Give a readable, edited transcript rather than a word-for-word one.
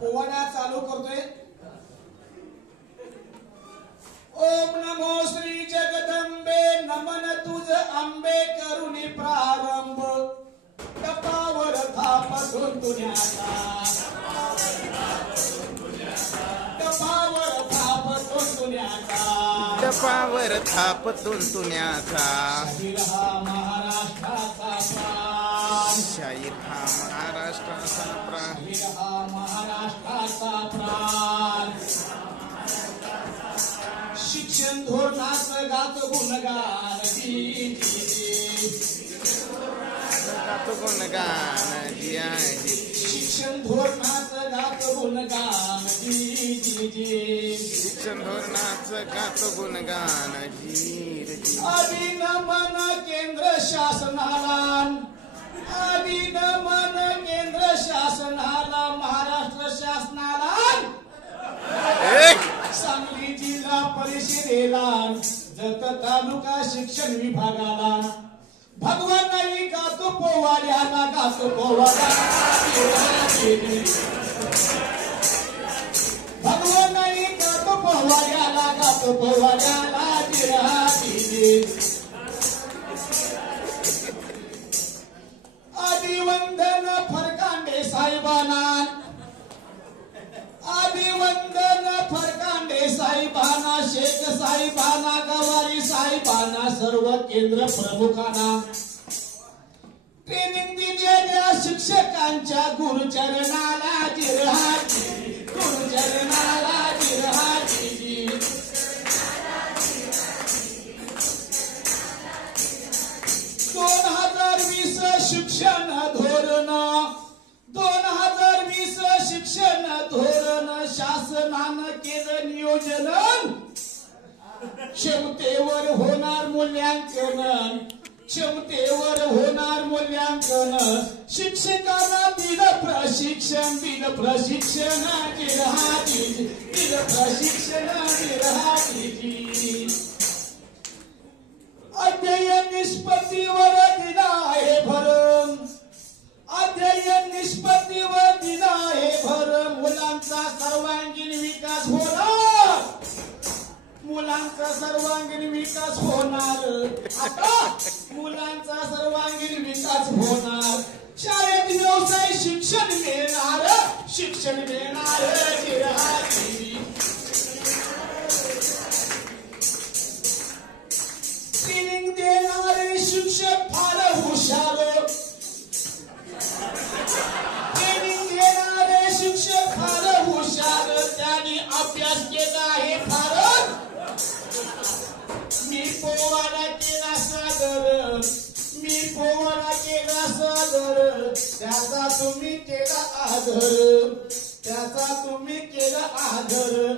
पोवाडा चालू करतोय। ओम नमो श्री जगदंबे नमन तुझ अंबे करुणी प्रारंभ कपावर थापतून तुझ्याचा कपावर थापतून तुझ्याचा कपावर थापतून तुझ्याचा शाहीर हा महाराष्ट्राचा प्राण शाहीर हा महाराष्ट्राचा प्राण शाहीर हा महाराष्ट्राचा प्राण शिक्षण धोरणाचं गात गुणगान गातो गुणगान जी आहे शिक्षण धोरणाचं गात गुणगान शिक्षण धोरणाचं गातो गुणगान जी अभिनमन केंद्र शासनाला अभिनमन केंद्र शासनाला महाराष्ट्र शासनाला सांगली जिल्हा परिषदेला जत तालुका शिक्षण विभागाला भगवान नाही गातो पोवाड्याला गातो पोवाडा भगवान नाही गातो पोवाड्याला गातो पोवाड्याला अभिवंदन फरकांडे साहेबांना अभिवंदन फरकांडे साहेबांना शेख साहेबांना गवारी साहेबांना सर्व केंद्र प्रमुखांना ट्रेनिंग दिलेल्या शिक्षकांच्या गुरुचरणाला जिरहाजी गुरुचरणाला जिरहाजी 2020 शिक्षण धोरण 2020 शिक्षण धोरण शासनानं केलं नियोजन क्षमतेवर होणार मूल्यांकन क्षमतेवर होणार मूल्यांकन शिक्षकांना दिलं प्रशिक्षण दिलं प्रशिक्षण दिलं प्रशिक्षण अध्ययन निष्पत्तीवर दिला आहे भर अध्ययन निष्पत्तीवर दिला आहे भर मुलांचा सर्वांगीण विकास होणार मुलांचा सर्वांगीण विकास होणार आता मुलांचा सर्वांगीण विकास होणार शाळेत व्यवसाय शिक्षण मिळणार ट्रेनिंग देणारे शिक्षक फार हुशार ट्रेनिंग देणारे शिक्षक फार हुशार त्यांनी अभ्यास केला आहे फार मी पोवाडा केला सादर मी पोवाडा केला सादर त्याचा तुम्ही केला आदर त्याचा तुम्ही केला आदर